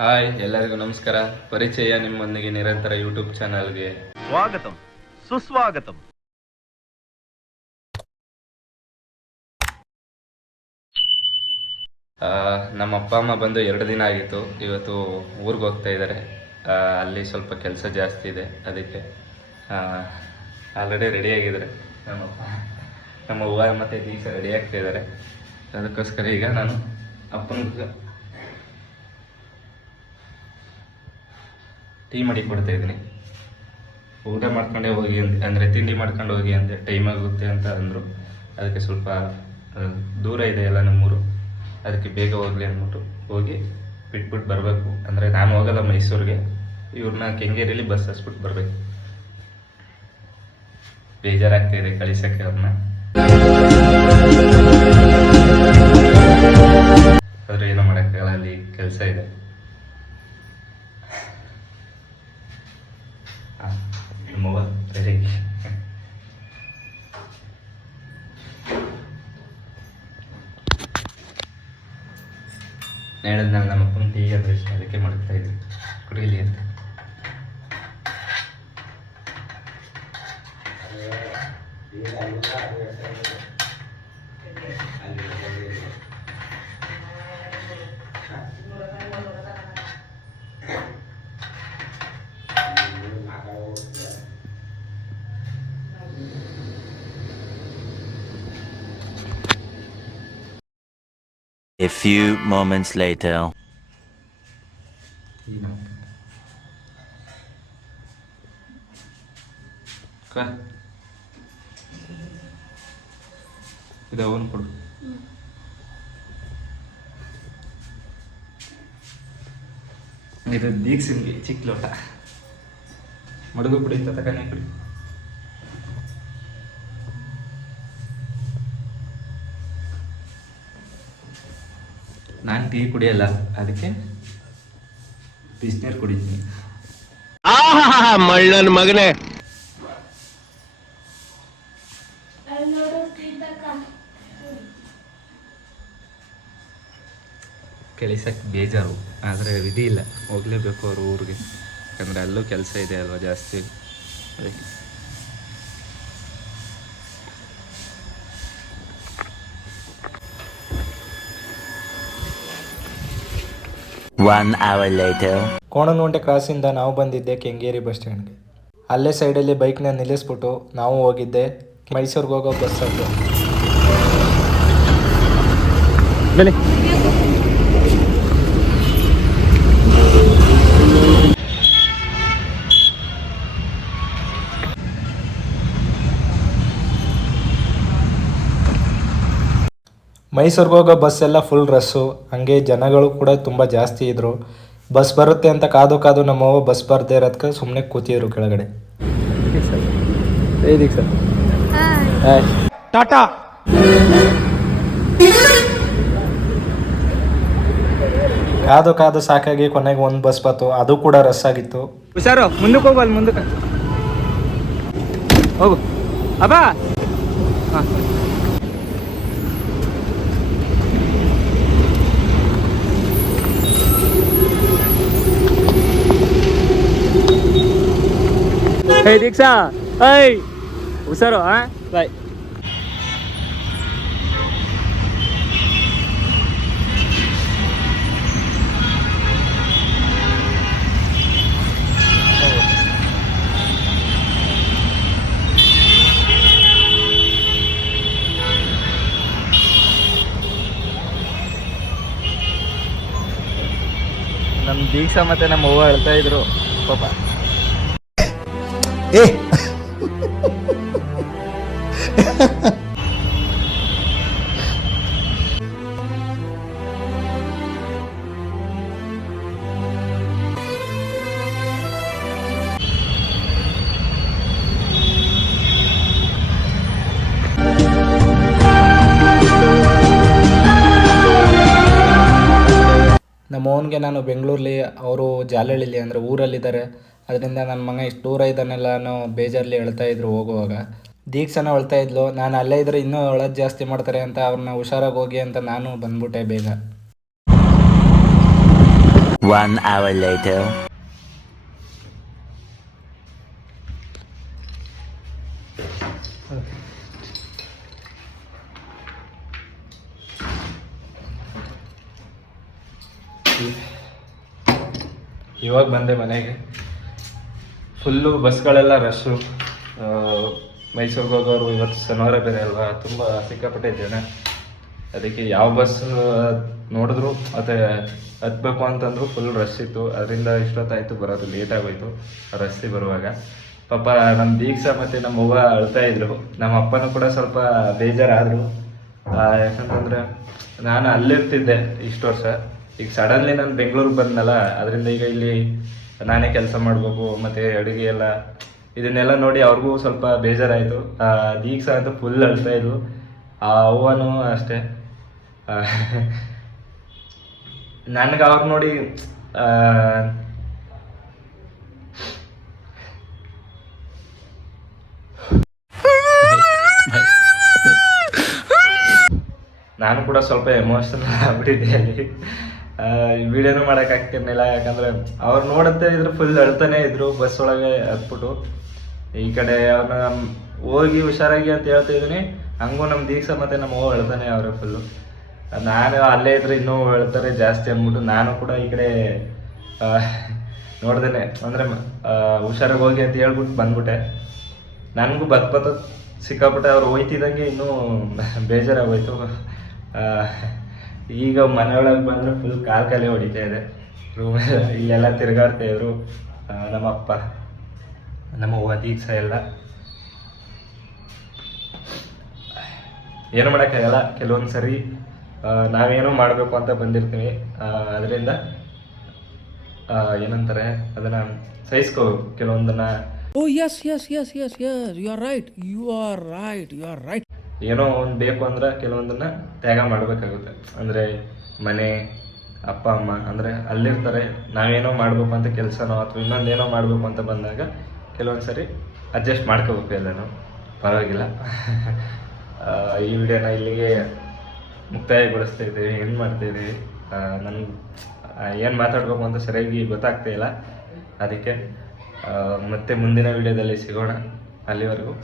Hi, ಎಲ್ಲರಿಗೂ ನಮಸ್ಕಾರ. ಪರಿಚಯ ನಿಮ್ಮೊಂದಿಗೆ ನಿರಂತರ ಯೂಟ್ಯೂಬ್ ಚಾನಲ್ಗೆ ಸ್ವಾಗತಂ ಸುಸ್ವಾಗತಂ. ನಮ್ಮ ಅಪ್ಪ ಅಮ್ಮ ಬಂದು 2 ದಿನ ಆಗಿತ್ತು. ಇವತ್ತು ಊರಿಗೆ ಹೋಗ್ತಾ ಇದ್ದಾರೆ. ಅಲ್ಲಿ ಸ್ವಲ್ಪ ಕೆಲಸ ಜಾಸ್ತಿ ಇದೆ, ಅದಕ್ಕೆ ಆಲ್ರೆಡಿ ರೆಡಿ ಆಗಿದ್ದಾರೆ. ನಮ್ಮ ಅವ್ವ ಮತ್ತು ದೀಕ್ಷಾ ರೆಡಿ ಆಗ್ತಾ ಇದ್ದಾರೆ. ಅದಕ್ಕೋಸ್ಕರ ಈಗ ನಾನು ಅಪ್ಪನಿಗೆ ಟೀ ಮಾಡಿ ಕೊಡ್ತಾ ಇದ್ದೀನಿ. ಊಟ ಮಾಡ್ಕೊಂಡೇ ಹೋಗಿ ಅಂದರೆ ತಿಂಡಿ ಮಾಡ್ಕೊಂಡು ಹೋಗಿ ಅಂದರೆ ಟೈಮ್ ಆಗುತ್ತೆ ಅಂತ ಅಂದರು. ಅದಕ್ಕೆ ಸ್ವಲ್ಪ ದೂರ ಇದೆ ಎಲ್ಲ ನಮ್ಮೂರು, ಅದಕ್ಕೆ ಬೇಗ ಹೋಗಲಿ ಅಂದ್ಬಿಟ್ಟು ಹೋಗಿ ಬಿಟ್ಬಿಟ್ಟು ಬರಬೇಕು. ಅಂದರೆ ನಾನು ಹೋಗಲ್ಲ ಮೈಸೂರಿಗೆ, ಇವ್ರನ್ನ ಕೆಂಗೇರಿಯಲ್ಲಿ ಬಸ್ ಹಸ್ಬಿಟ್ಟು ಬರಬೇಕು. ಬೇಜಾರಾಗ್ತಾಯಿದೆ ಕಳಿಸೋಕ್ಕೆ ಅವ್ರನ್ನ. ಆದರೆ ಏನೋ ಮಾಡೋಕ್ಕಾಗಲ್ಲ, ಅಲ್ಲಿ ಕೆಲಸ ಇದೆ. ಹೇಳಿದ್ ನಾನು ನಮ್ಮ ಅಪ್ಪನ ಟೀ ಅಂದರೆ ಇಷ್ಟ, ಅದಕ್ಕೆ ಮಾಡ್ತಾ ಇದ್ವಿ ಕುಡಿಯಲಿ ಅಂತ. A few moments later. ಇದು ಅವನು ಕೊಡು. ಇದು ದೀಕ್ಷನ್ಗೆ ಚಿಕ್ಕ ಲೋಟ. ಮಡುಗು ಕುಡಿ, ತತಕನೇ ಕುಡಿ. ನಾನು ಟೀ ಕುಡಿಯಲ್ಲ, ಅದಕ್ಕೆ ಬಿಸಿನೀರು ಕುಡಿತೀನಿ. ಮಳ್ಳನ ಮಗನೇ. ಕೆಲಸಕ್ಕೆ ಬೇಜಾರು, ಆದರೆ ವಿಧಿ ಇಲ್ಲ, ಹೋಗ್ಲೇಬೇಕು ಅವ್ರ ಊರಿಗೆ. ಯಾಕಂದರೆ ಅಲ್ಲೂ ಕೆಲಸ ಇದೆ ಅಲ್ವಾ ಜಾಸ್ತಿ, ಅದಕ್ಕೆ. One hour later. ಕೋಣನಗುಂಟೆ ಕ್ರಾಸಿಂದ ನಾವು ಬಂದಿದ್ದೆ ಕೆಂಗೇರಿ ಬಸ್ ಸ್ಟ್ಯಾಂಡ್ಗೆ. ಅಲ್ಲೇ ಸೈಡಲ್ಲಿ ಬೈಕ್ನ ನಿಲ್ಲಿಸ್ಬಿಟ್ಟು ನಾವು ಹೋಗಿದ್ದೆ ಮೈಸೂರಿಗೆ ಹೋಗೋ ಬಸ್ ಅದು. ಮೈಸೂರಿಗೆ ಹೋಗೋ ಬಸ್ ಎಲ್ಲ ಫುಲ್ ರಸ್ಸು, ಹಾಗೆ ಜನಗಳು ಕೂಡ ತುಂಬ ಜಾಸ್ತಿ ಇದ್ದರು. ಬಸ್ ಬರುತ್ತೆ ಅಂತ ಕಾದು ನಮ್ಮವ್ವ ಬಸ್ ಬರದೇ ಇರೋದಕ್ಕೆ ಸುಮ್ಮನೆ ಕೂತಿದ್ರು ಕೆಳಗಡೆ. ಟಾಟಾ. ಕಾದು ಸಾಕಾಗಿ ಕೊನೆಗೆ ಒಂದು ಬಸ್ ಬಂತು, ಅದು ಕೂಡ ರಸ್ ಆಗಿತ್ತು. ಹುಷಾರು, ಮುಂದಕ್ಕೆ ಹೋಗು, ಅಲ್ಲಿ ಮುಂದಕ್ಕೆ ಹೋಗು. ಅಬ್ಬಾ ಹಾಂ, ಹೇ ದೀಕ್ಷಾ, ಐ ಹುಷಾರು. ಹಾಂ, ಬಾಯ್. ನಮ್ಮ ದೀಕ್ಷಾ ಮತ್ತು ನಮ್ಮ ಅವ್ವ ಹೇಳ್ತಾ ಇದ್ರು ಪಾಪ. ನಮ್ಮ ಓನ್ಗೆ ನಾನು ಬೆಂಗಳೂರಲ್ಲಿ, ಅವರು ಜಾಲಹಳ್ಳಿಲಿ ಅಂದರೆ ಊರಲ್ಲಿದ್ದಾರೆ. ಅದರಿಂದ ನನ್ನ ಮಗ ಇಷ್ಟು ದೂರ ಇದ್ದಾನೆಲ್ಲ ಅನ್ನೋ ಬೇಜಾರಲ್ಲಿ ಹೇಳ್ತಾ ಇದ್ರು ಹೋಗುವಾಗ. ದೀಕ್ಷಾನ ಹೇಳ್ತಾ ಇದ್ಲು, ನಾನು ಅಲ್ಲೇ ಇದ್ರೆ ಇನ್ನೂ ಒಳಗೆ ಜಾಸ್ತಿ ಮಾಡ್ತಾರೆ ಅಂತ, ಅವ್ರನ್ನ ಹುಷಾರಾಗಿ ಹೋಗಿ ಅಂತ ನಾನು ಬಂದ್ಬಿಟ್ಟೆ ಬೇಗ. 1 hour later. ಇವಾಗ ಬಂದೆ ಮನೆಗೆ. ಫುಲ್ಲು ಬಸ್ಗಳೆಲ್ಲ ರಶ್ಶು. ಮೈಸೂರಿಗೆ ಹೋಗೋರು ಇವತ್ತು ಶನಿವಾರ ಬೇರೆ ಅಲ್ವಾ, ತುಂಬ ಸಿಕ್ಕಾಪಟ್ಟೆ ಜನ. ಅದಕ್ಕೆ ಯಾವ ಬಸ್ ನೋಡಿದ್ರು ಮತ್ತು ಹತ್ಬೇಕು ಅಂತಂದ್ರು ಫುಲ್ ರಶ್ ಇತ್ತು. ಅದರಿಂದ ಇಷ್ಟೊತ್ತಾಯಿತು ಬರೋದು, ಲೇಟ್ ಆಗೋಯ್ತು ರಸ್ತೆ ಬರುವಾಗ. ಪಾಪ ನಮ್ಮ ದೀಕ್ಷಾ ಮತ್ತು ನಮ್ಮ ಅವ್ವ ಅಳ್ತಾ ಇದ್ರು. ನಮ್ಮ ಅಪ್ಪನೂ ಕೂಡ ಸ್ವಲ್ಪ ಬೇಜಾರಾದರು. ಯಾಕಂತಂದರೆ ನಾನು ಅಲ್ಲಿರ್ತಿದ್ದೆ ಇಷ್ಟು ವರ್ಷ. ಈಗ ಸಡನ್ಲಿ ನಾನು ಬೆಂಗಳೂರಿಗೆ ಬಂದನಲ್ಲ, ಅದರಿಂದ ಈಗ ಇಲ್ಲಿ ನಾನೇ ಕೆಲಸ ಮಾಡಬೇಕು ಮತ್ತು ಅಡುಗೆ ಎಲ್ಲ ಇದನ್ನೆಲ್ಲ ನೋಡಿ ಅವ್ರಿಗೂ ಸ್ವಲ್ಪ ಬೇಜಾರಾಯಿತು. ದೀಕ್ಷಾ ಅಂತೂ ಫುಲ್ ಅಳ್ತಾ ಇದ್ವು, ಆ ಅವ್ವನೂ ಅಷ್ಟೇ. ನನಗೆ ಅವ್ರು ನೋಡಿ ನಾನು ಕೂಡ ಸ್ವಲ್ಪ ಎಮೋಷನಲ್ ಆಗ್ಬಿಟ್ಟಿದ್ದೆ ಅಲ್ಲಿ. ವಿಡಿಯೋನೂ ಮಾಡೋಕ್ಕಾಗ್ತಿರ್ಲಿಲ್ಲ, ಯಾಕಂದರೆ ಅವ್ರು ನೋಡುತ್ತೆ ಇದ್ರು ಫುಲ್ ಅಳ್ತಾನೆ ಇದ್ರು ಬಸ್ ಒಳಗೆ ಹತ್ಬಿಟ್ಟು. ಈ ಕಡೆ ಅವ್ರನ್ನ ಹೋಗಿ ಹುಷಾರಾಗಿ ಅಂತ ಹೇಳ್ತಾ ಇದ್ದೀನಿ, ಹಂಗೂ ನಮ್ಮ ದೀಕ್ಷಾ ಮತ್ತು ನಮ್ಮ ಅವ್ವ ಅಳ್ತಾನೆ ಅವ್ರೆ ಫುಲ್ಲು. ನಾನು ಅಲ್ಲೇ ಇದ್ರೆ ಇನ್ನೂ ಹೇಳ್ತಾರೆ ಜಾಸ್ತಿ ಅಂದ್ಬಿಟ್ಟು ನಾನು ಕೂಡ ಈ ಕಡೆ ನೋಡ್ದೇನೆ, ಅಂದರೆ ಹುಷಾರಾಗಿ ಹೋಗಿ ಅಂತ ಹೇಳ್ಬಿಟ್ಟು ಬಂದ್ಬಿಟ್ಟೆ. ನನಗೂ ಬತ್ತ ಸಿಕ್ಕಾಪಟ್ಟೆ ಅವ್ರು ಹೋಯ್ತಿದ್ದಂಗೆ ಇನ್ನೂ ಬೇಜಾರಾಗೋಯ್ತು. ಈಗ ಮನೆಯೊಳಗೆ ಬಂದರೆ ಫುಲ್ ಕಾಲೇ ಹೊಡಿತಾ ಇದೆ. ರೂಮೆಲ್ಲ ಇಲ್ಲೆಲ್ಲ ತಿರುಗಾಡ್ತಾಯಿದ್ರು ನಮ್ಮ ಅಪ್ಪ, ನಮ್ಮ ಅವ್ವ, ದೀಕ್ಷಾ ಎಲ್ಲ. ಏನು ಮಾಡೋಕ್ಕಾಗಲ್ಲ, ಕೆಲವೊಂದು ಸರಿ ನಾವೇನೋ ಮಾಡಬೇಕು ಅಂತ ಬಂದಿರ್ತೀವಿ. ಅದರಿಂದ ಏನಂತಾರೆ ಅದನ್ನು ಸಹಿಸ್ಕೋಬೇಕು ಕೆಲವೊಂದನ್ನು. ಏನೋ ಒಂದು ಬೇಕು ಅಂದ್ರೆ ಕೆಲವೊಂದನ್ನು ತ್ಯಾಗ ಮಾಡಬೇಕಾಗುತ್ತೆ. ಅಂದರೆ ಮನೆ, ಅಪ್ಪ ಅಮ್ಮ ಅಂದರೆ ಅಲ್ಲಿರ್ತಾರೆ. ನಾವೇನೋ ಮಾಡಬೇಕು ಅಂತ ಕೆಲಸನೋ ಅಥವಾ ಇನ್ನೊಂದೇನೋ ಮಾಡಬೇಕು ಅಂತ ಬಂದಾಗ ಕೆಲವೊಂದು ಸರಿ ಅಡ್ಜಸ್ಟ್ ಮಾಡ್ಕೋಬೇಕು ಎಲ್ಲನೂ, ಪರವಾಗಿಲ್ಲ. ಈ ವಿಡಿಯೋನ ಇಲ್ಲಿಗೆ ಮುಕ್ತಾಯಗೊಳಿಸ್ತಾ ಇದ್ದೀವಿ. ಏನು ಮಾಡ್ತಾಯಿದ್ದೀವಿ, ನನಗೆ ಏನು ಮಾತಾಡಬೇಕು ಅಂತ ಸರಿಯಾಗಿ ಗೊತ್ತಾಗ್ತಾ ಇಲ್ಲ. ಅದಕ್ಕೆ ಮತ್ತೆ ಮುಂದಿನ ವಿಡಿಯೋದಲ್ಲಿ ಸಿಗೋಣ. ಅಲ್ಲಿವರೆಗೂ